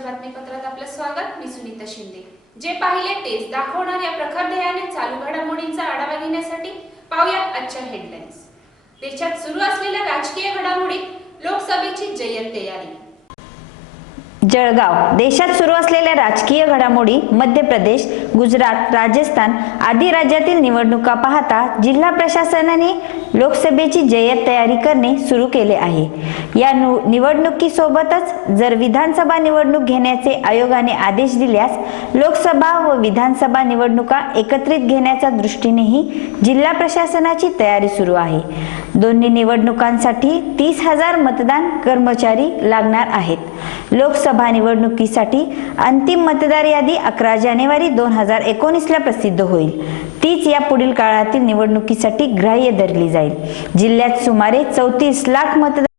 व्हिडिओच्या बातमीपत्रात आपलं स्वागत. मी सुनीता शिंदे. जे पाहिले तेच दाखवणार या प्रखर ध्येयाने चालू घडामोडींचा आढावा घेण्यासाठी पाहूयात आजच्या हेडलाईन्स देशात सुरू असलेल्या राजकीय घडामोडीत लोकसभेची जय्यत तयारी. जळगाव. देशात सुरू असलेल्या राजकीय घडामोडी मध्य प्रदेश गुजरात राजस्थान आदी राज्यातील निवडणुका पाहता जिल्हा प्रशासनाने लोकसभेची जय्यत तयारी करणे सुरू केले आहे. या निवडणुकीसोबतच जर विधानसभा निवडणूक घेण्याचे आयोगाने आदेश दिल्यास लोकसभा व विधानसभा निवडणुका एकत्रित घेण्याच्या दृष्टीनेही जिल्हा प्रशासनाची तयारी सुरू आहे. दोन्ही निवडणुकांसाठी तीस हजार मतदान कर्मचारी लागणार आहेत. लोकसभा निवडणुकीसाठी अंतिम मतदार यादी अकरा जानेवारी दोन हजार एकोणीसला प्रसिद्ध होईल. तीच या पुढील काळातील निवडणुकीसाठी ग्राह्य धरली जाईल. जिल्ह्यात सुमारे चौतीस लाख मतदार